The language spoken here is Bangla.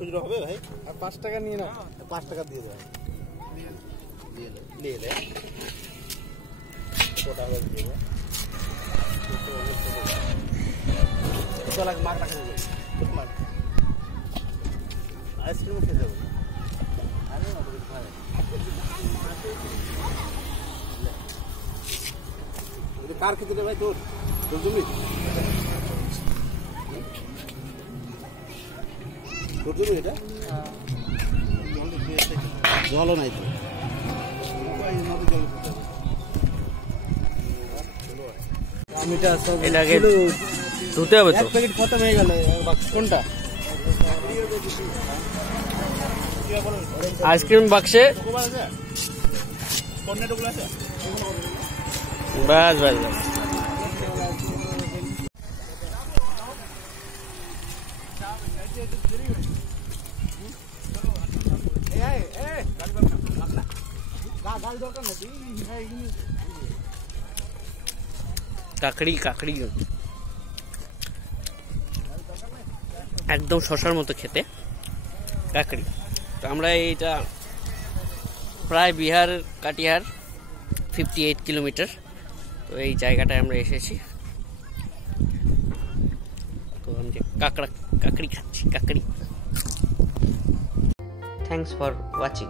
খুচরো হবে ভাই, আর 5 টাকা নিয়ে না, 5 টাকা দিয়ে দেয়, নিয়ে লে কোটা হবে দিয়ে দেয়। চল এক মার টাকা দেবে, কত মার আইসক্রিম খেয়ে যাবো। আরে না তো খায় কার খেতে রে ভাই, তোর তোর জমি এটা জলও নাই তো, এটাকে ধুতে হবে তো। প্যাকেট খতম হয়ে গেল, কোনটা আইসক্রিম বাক্সে বাস বাস বাস। কাকড়ি কাকড়ি একদম শশার মতো খেতে কাকড়ি। তো আমরা এইটা প্রায় বিহার কাটিহার 58 কিলোমিটার, তো এই জায়গাটায় আমরা এসেছি। তো আমি যে কাকড়ি খাচ্ছি, কাকড়ি। Thanks for watching.